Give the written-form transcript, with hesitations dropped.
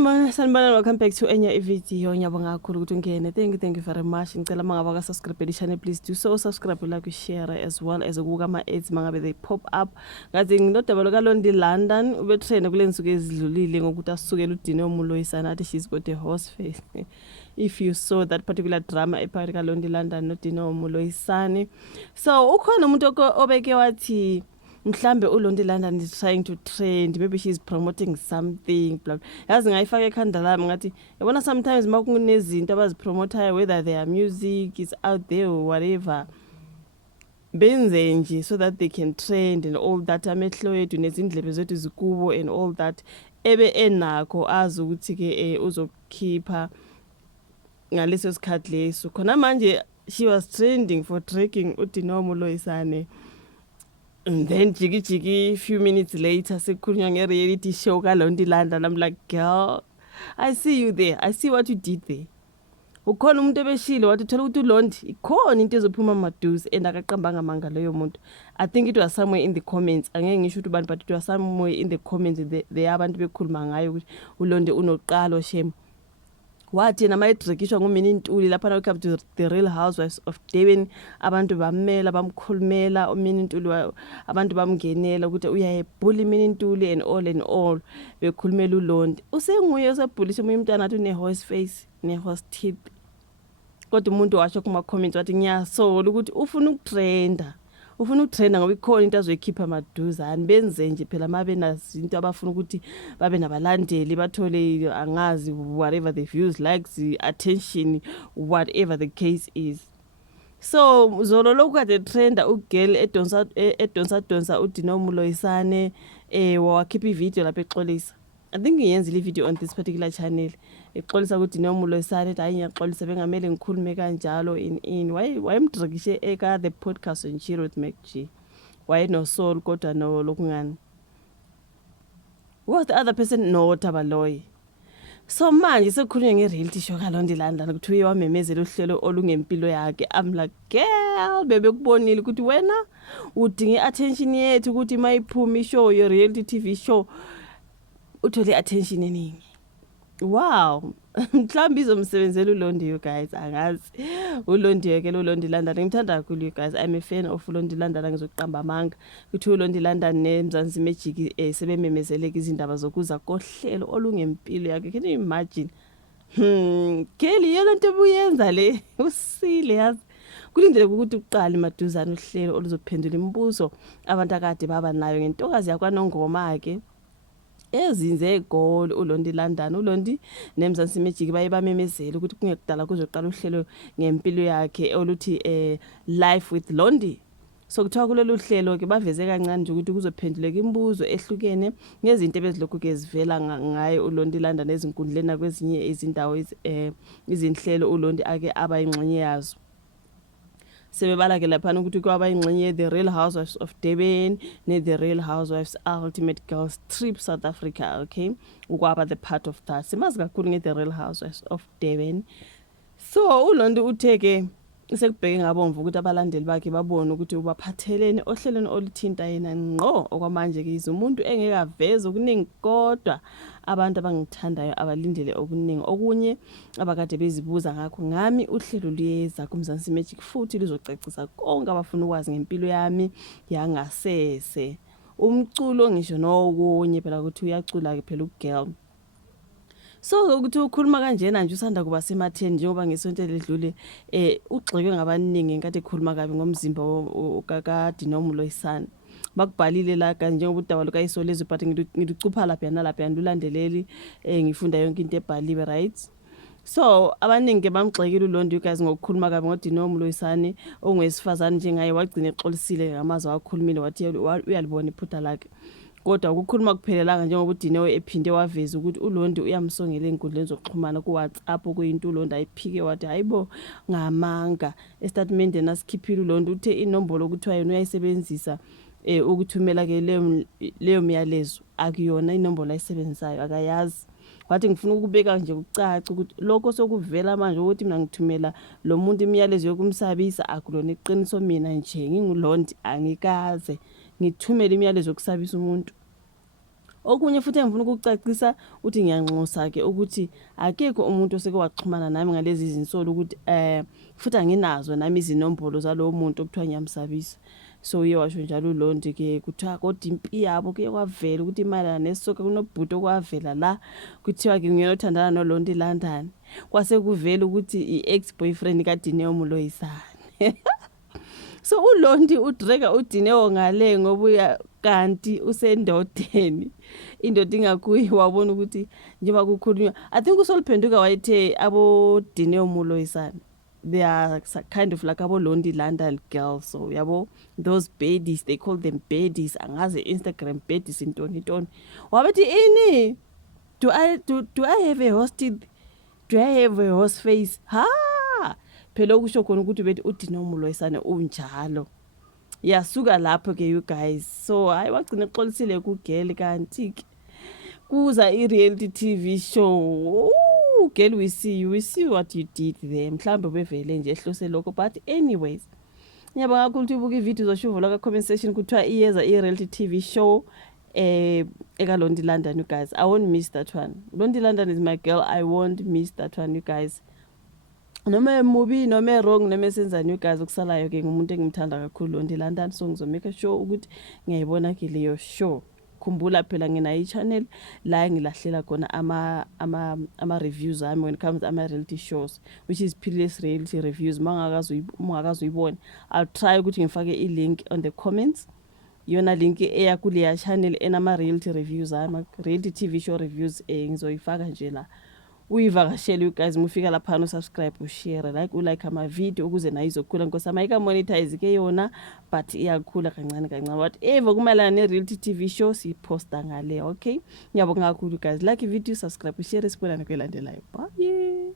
Sanibona, welcome back to enye video. Ngiyabonga kakhulu ukuthi ungene. Thank you very much. Ngicela mangabe ka subscribe channel, please do so. Subscribe, like, share as well as ukubuka ama ads mangabe they pop up. Ngathi nginodaba ka Londi London ube trend kulensuku ezidlulile ngokuthi asukela uDino Muloyisana athi she's got a horse face. If you saw that particular drama ephakathi ka Londi London no Dino Muloyisane. So ukhona umuntu obeke wathi mhlambe uLondi London is trying to trend, maybe she's promoting something blah. Yazi ngayifaka ekhanda lami ngathi yabona sometimes makunezinto abazipromotayo, whether their music is out there or whatever, benze nje so that they can trend and all that. Amehlo ethu nezindlebe zethu zikubo and all that ebe enakho azi ukuthi ke uzokhipha ngaleso sikhathi leso. Khona manje she was trending for tracking uDino Muloyisane. And then jiggy few minutes later sekukhulunywa nge-reality show ka Londi London. I'm like, girl, I see you there. I see what you did there. Ukhona umuntu ebeshilo wathi uthola ukuthi uLondi ikhona into ezophuma amaduze and akaqambanga amanga leyo muntu. I think it was somewhere in the comments. Angeke ngisho ukuthi ubani, but it was somewhere in the comments there abantu bekhuluma ngayo ukuthi uLondi unoqalo shame. Wathi yena mayidrekishwa ngumini Ntuli lapha na welcome to the Real Housewives of Durban, abantu bamela bamkhulumela umini Ntuli abantu bamngenela ukuthi uyayebhula imini Ntuli and all bekhulumela uLondi. Usenguye osebhulisha umuntu umntana athi une horse face ne horse teeth. Kodwa umuntu washo kuma comments wathi ngiyasola ukuthi ufuna ukutrenda ngoba ikhona into azoyikhipha maduzane. Benze nje phela mabe nazinto abafuna ukuthi babe nabalandeli bathole angazi whatever the views, likes, attention, whatever the case is. So zolo lokade trenda ugirl edonsa uDino Muloyisane wakhipha ivideo lapha exolisa. I think ngiyenza le video on this particular channel exolisa ukuthi Dino Muloyisane hayi ngiyaxolisa bengamele ngikhulume kanjalo in wayemdrikishe eka the podcast on Chiro with MacG. Why no soul kodwa no lokungani. Was the other person no Tabaloy. So manje sekukhulunywa nge-reality show ka Londi London ukuthi uye wamemezela uhlelo olungempilo yakhe. I'm like, girl, bebe kubonile ukuthi wena udinga attention yethu ukuthi mayiphuma ishow ye reality TV show uthole attention eningi. Wow. Mhlambi izomsebenzela uLondi, you guys, angazi. uLondi ke uLondi London ngimthanda kakhulu, you guys. I'm a fan of uLondi London, ngizoqamba amanga ukuthi uLondi London neMzansi Magic sebememezele izindaba zokuza kohlelo olungempilo yakhe. Can you imagine? Kelly yona into ebuyenza le usile yazi. Kulindele ukuthi uqala maduzana uhlelo oluzophendula imibuzo abantu akade baba nayo ngentokazi yakwaNongoma ke ezinze egoli uLondi London. uLondi neMzansi Magic baye bamemezela ukuthi kungekudala kuzoqala uhlelo ngempilo yakhe oluthi Life with Londi. So kuthiwa kulolu hlelo ke baveze kancane nje ukuthi kuzophenduleka imibuzo ehlukene ngezinto ebezilokhu ke zivela ngayo uLondi London ezinkundleni kwezinye izindawo izinhlelo uLondi ake abayingxenye yazo. Sebebala ke lapha ukuthi kwaba ingxenye the Real Housewives of Durban ne the Real Housewives Ultimate Girls Trip South Africa, okay? Ukwaba the part of that. Simazi kakhulu nge the Real Housewives of Durban. So uLondi utheke sekubheke ngabomvu ukuthi abalandeli bakhe babone ukuthi ubaphathelene ohlelweni oluthinta yena ngqo okwamanje ke izumuntu engekaveza okuningi kodwa abantu abangithandayo abalindele okuningi okunye abakade bezibuza ngakho ngami uhlelo liyeza kuMzansi Magic futhi lizocacisa konke abafuna ukwazi ngempilo yami yangasese umculo ngisho nokunye phela ukuthi uyacula ke phela ugirl. So ukuthi ukhuluma kanjena nje usanda kuba sematheni njengoba ngesonto ledlule ugxekwe ngabaningi enkathi ekhuluma kabi ngomzimba ka Dino Muloyisane. Bakubhalile la kanje njengoba udaba lukayisolezwe but ngiducupha lapha nalapha ndulandeleli ngifunda yonke into ebhaliwe, right? So abaningi bamgxekile uLondi, you guys, ngokukhuluma kabi ngoDino Muloyisane ongwesifazane njengaye wagcina exolisile ngamazwi akhulumile wathi uyalibona iphutha lakhe. Kodwa ukukhuluma kuphelelanga njengoba uDino ephinde waveza ukuthi uLondi uyamsongela enkundleni zokuxhumana ku WhatsApp kuyinto uLondi ayiphike wathi hayibo ngamanga. Estatement nasikhiphile uLondi uthe inombolo ukuthi wayena uyayisebenzisa ukuthumela ke leyo myalezo akuyona inombolo ayisebenzisayo akayazi. Wathi ngifuna ukubeka nje ucaca ukuthi lokho sokuvela manje ukuthi mina ngithumela lo muntu imiyalezo yokumsabisa akulona iqiniso, mina nje nginguLondi angikaze ngithumela imiyalezo yokusabisa umuntu. Okunye futhi engifuna ukukucacisa uthi ngiyanxusa ke ukuthi akekho umuntu oseke waxhumana nami ngalezi izinsolo ukuthi futhi anginazo nami izinombolo zalowo muntu okuthiwa ngiyamsabisa. So uye washo njalo uLondi ke kuthiwa kodwa impi yabo ke kwavela ukuthi imali nesoka kunobhuti okwavela la kuthiwa ke nguyena othandana noLondi London. Kwase kuvela ukuthi i-ex boyfriend kaDineo Mloyisane. So uLondi udrega uDineo ngale ngoba kanti usendodeni indoda ingakuyi wabona ukuthi njengoba kukhulunywa I think usoliphenduka wayethe abo Dineo Mloyisane they are kind of like abo Londi London girls, so yabo those baddies, they call them baddies, angazi Instagram baddies intoni wabathi ini do I have a horse face phela okusho khona ukuthi bethi uDineo Mloyisane unjalo. Yasuka lapho ke you guys, so hayi wagcina exolisile kugirl kanti kuza i-reality TV show. Girl, we see what you did there. Mhlambe bevele nje ehlose lokho, but anyways ngiyabonga kakhulu ukuthi ubuka i-video zoshuvo la comment section kuthiwa iyeza i-reality TV show eka Londi London, you guys. I won't miss that one. Londi London is my girl. I won't miss that one, you guys. Noma movie noma wrong noma esenzani, you guys, okusalayo ke ngumuntu engimthanda kakhulu Londi London, so ngizomake sure ukuthi ngiyayibona ke leyo show. Khumbula phela ngina i-channel la ngilahlela khona ama reviews ami when it comes ama reality shows, which is Phili's Reality Reviews. Mangakazi uyibona, I'll try ukuthi ngifake i-link on the comments. Yona link eya kuleya channel enama reality reviews ama reality TV show reviews ngizoyifaka nje la. Uyivakashele you guys, mufika lapha no subscribe, ushare, like ama video ukuze nayo izokhula because amayika monetize ke yona but iyakhula kancane whatever kumalana ne reality TV show siposta ngale. Okay, ngiyabonga kakhulu guys, like video, subscribe, share, sibonane kwelandelayo. Bye.